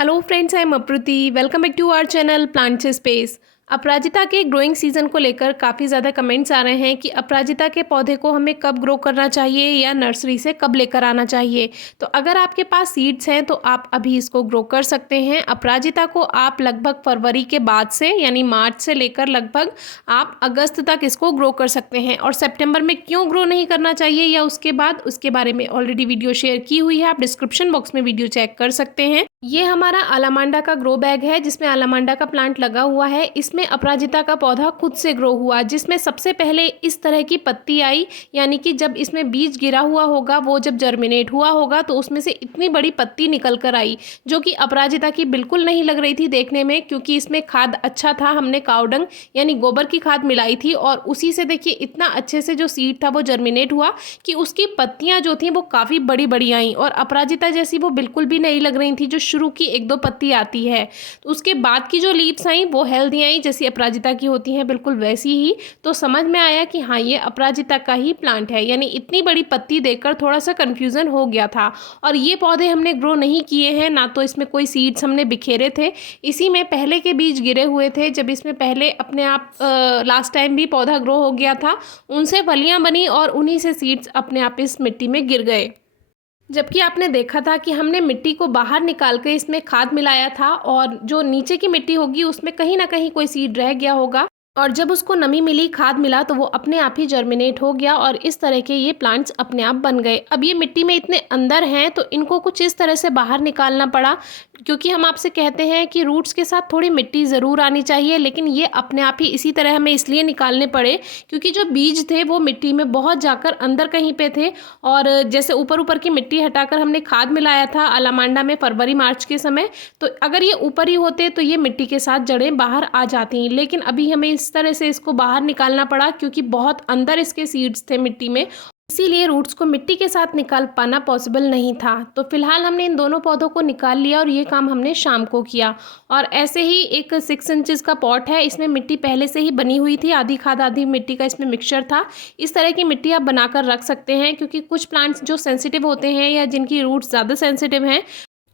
Hello friends, I am Apruti. Welcome back to our channel plants space. अपराजिता के growing season को लेकर काफ़ी ज़्यादा कमेंट्स आ रहे हैं कि अपराजिता के पौधे को हमें कब ग्रो करना चाहिए या नर्सरी से कब लेकर आना चाहिए। तो अगर आपके पास सीड्स हैं तो आप अभी इसको ग्रो कर सकते हैं। अपराजिता को आप लगभग फरवरी के बाद से यानी मार्च से लेकर लगभग आप अगस्त तक इसको ग्रो कर सकते हैं। और सितंबर में क्यों ग्रो नहीं करना चाहिए या उसके बाद, उसके बारे में ऑलरेडी वीडियो शेयर की हुई है, आप डिस्क्रिप्शन बॉक्स में वीडियो चेक कर सकते हैं। ये हमारा अलामांडा का ग्रो बैग है जिसमें अलामांडा का प्लांट लगा हुआ है। इसमें अपराजिता का पौधा खुद से ग्रो हुआ, जिसमें सबसे पहले इस तरह की पत्ती आई, यानी कि जब इसमें बीज गिरा हुआ होगा, वो जब जर्मिनेट हुआ होगा तो उसमें से इतनी बड़ी पत्ती निकल कर आई, जो कि अपराजिता की बिल्कुल नहीं लग रही थी देखने में, क्योंकि इसमें खाद अच्छा था। हमने काउडंग यानी गोबर की खाद मिलाई थी और उसी से देखिए इतना अच्छे से जो सीड था वो जर्मिनेट हुआ कि उसकी पत्तियां जो थी वो काफ़ी बड़ी बड़ी आई और अपराजिता जैसी वो बिल्कुल भी नहीं लग रही थी जो शुरू की एक दो पत्ती आती है। तो उसके बाद की जो लीव्स आई वो हेल्दी आई, जैसी अपराजिता की होती हैं बिल्कुल वैसी ही। तो समझ में आया कि हाँ, ये अपराजिता का ही प्लांट है। यानी इतनी बड़ी पत्ती देखकर थोड़ा सा कन्फ्यूज़न हो गया था। और ये पौधे हमने ग्रो नहीं किए हैं, ना तो इसमें कोई सीड्स हमने बिखेरे थे, इसी में पहले के बीज गिरे हुए थे। जब इसमें पहले अपने आप लास्ट टाइम भी पौधा ग्रो हो गया था, उनसे फलियाँ बनी और उन्हीं से सीड्स अपने आप इस मिट्टी में गिर गए। जबकि आपने देखा था कि हमने मिट्टी को बाहर निकाल के इसमें खाद मिलाया था और जो नीचे की मिट्टी होगी उसमें कहीं ना कहीं कोई सीड रह गया होगा, और जब उसको नमी मिली, खाद मिला, तो वो अपने आप ही जर्मिनेट हो गया और इस तरह के ये प्लांट्स अपने आप बन गए। अब ये मिट्टी में इतने अंदर हैं तो इनको कुछ इस तरह से बाहर निकालना पड़ा, क्योंकि हम आपसे कहते हैं कि रूट्स के साथ थोड़ी मिट्टी ज़रूर आनी चाहिए, लेकिन ये अपने आप ही इसी तरह हमें इसलिए निकालने पड़े क्योंकि जो बीज थे वो मिट्टी में बहुत जाकर अंदर कहीं पे थे। और जैसे ऊपर ऊपर की मिट्टी हटाकर हमने खाद मिलाया था अलामांडा में फरवरी मार्च के समय, तो अगर ये ऊपर ही होते तो ये मिट्टी के साथ जड़ें बाहर आ जाती, लेकिन अभी हमें इस तरह से इसको बाहर निकालना पड़ा क्योंकि बहुत अंदर इसके सीड्स थे मिट्टी में, इसीलिए रूट्स को मिट्टी के साथ निकाल पाना पॉसिबल नहीं था। तो फिलहाल हमने इन दोनों पौधों को निकाल लिया और ये काम हमने शाम को किया। और ऐसे ही एक 6 इंचेस का पॉट है, इसमें मिट्टी पहले से ही बनी हुई थी, आधी खाद आधी मिट्टी का इसमें मिक्सचर था। इस तरह की मिट्टी आप बनाकर रख सकते हैं, क्योंकि कुछ प्लांट्स जो सेंसिटिव होते हैं या जिनकी रूट्स ज़्यादा सेंसिटिव हैं,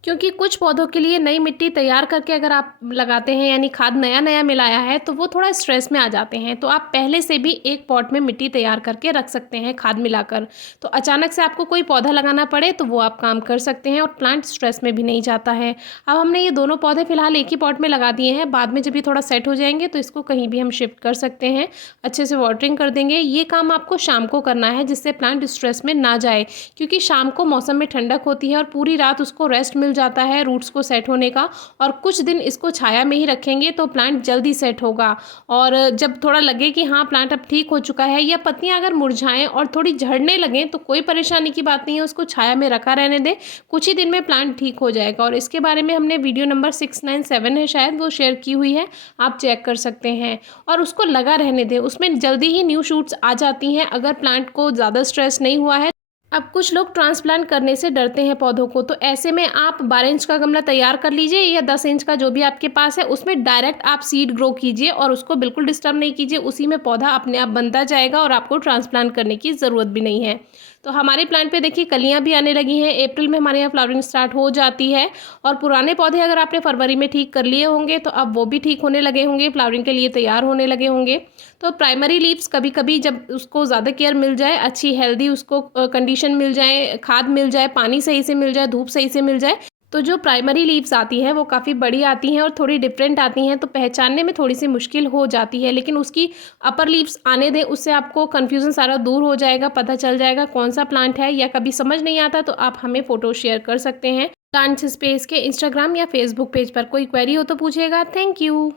क्योंकि कुछ पौधों के लिए नई मिट्टी तैयार करके अगर आप लगाते हैं, यानी खाद नया नया मिलाया है, तो वो थोड़ा स्ट्रेस में आ जाते हैं। तो आप पहले से भी एक पॉट में मिट्टी तैयार करके रख सकते हैं खाद मिलाकर, तो अचानक से आपको कोई पौधा लगाना पड़े तो वो आप काम कर सकते हैं और प्लांट स्ट्रेस में भी नहीं जाता है। अब हमने ये दोनों पौधे फिलहाल एक ही पॉट में लगा दिए हैं, बाद में जब ये थोड़ा सेट हो जाएंगे तो इसको कहीं भी हम शिफ्ट कर सकते हैं, अच्छे से वाटरिंग कर देंगे। ये काम आपको शाम को करना है जिससे प्लांट स्ट्रेस में ना जाए, क्योंकि शाम को मौसम में ठंडक होती है और पूरी रात उसको रेस्ट मिल जाता है रूट्स को सेट होने का। और कुछ दिन इसको छाया में ही रखेंगे तो प्लांट जल्दी सेट होगा। और जब थोड़ा लगे कि हाँ प्लांट अब ठीक हो चुका है, या पत्तियां अगर मुरझाएं और थोड़ी झड़ने लगें तो कोई परेशानी की बात नहीं है, उसको छाया में रखा रहने दें, कुछ ही दिन में प्लांट ठीक हो जाएगा। और इसके बारे में हमने वीडियो नंबर 697 है शायद, वो शेयर की हुई है, आप चेक कर सकते हैं। और उसको लगा रहने दें, उसमें जल्दी ही न्यू शूट्स आ जाती हैं अगर प्लांट को ज़्यादा स्ट्रेस नहीं हुआ है। अब कुछ लोग ट्रांसप्लांट करने से डरते हैं पौधों को, तो ऐसे में आप 12 इंच का गमला तैयार कर लीजिए या 10 इंच का, जो भी आपके पास है, उसमें डायरेक्ट आप सीड ग्रो कीजिए और उसको बिल्कुल डिस्टर्ब नहीं कीजिए, उसी में पौधा अपने आप बनता जाएगा और आपको ट्रांसप्लांट करने की ज़रूरत भी नहीं है। तो हमारे प्लांट पे देखिए कलियां भी आने लगी हैं, अप्रैल में हमारे यहाँ फ्लावरिंग स्टार्ट हो जाती है। और पुराने पौधे अगर आपने फरवरी में ठीक कर लिए होंगे तो अब वो भी ठीक होने लगे होंगे, फ्लावरिंग के लिए तैयार होने लगे होंगे। तो प्राइमरी लीव्स कभी कभी जब उसको ज़्यादा केयर मिल जाए, अच्छी हेल्दी उसको कंडीशन मिल जाए, खाद मिल जाए, पानी सही से मिल जाए, धूप सही से मिल जाए, तो जो प्राइमरी लीव्स आती हैं वो काफ़ी बड़ी आती हैं और थोड़ी डिफरेंट आती हैं, तो पहचानने में थोड़ी सी मुश्किल हो जाती है। लेकिन उसकी अपर लीव्स आने दें, उससे आपको कन्फ्यूज़न सारा दूर हो जाएगा, पता चल जाएगा कौन सा प्लांट है। या कभी समझ नहीं आता तो आप हमें फ़ोटो शेयर कर सकते हैं प्लांट्स स्पेस के इंस्टाग्राम या फेसबुक पेज पर। कोई क्वेरी हो तो पूछिएगा। Thank you.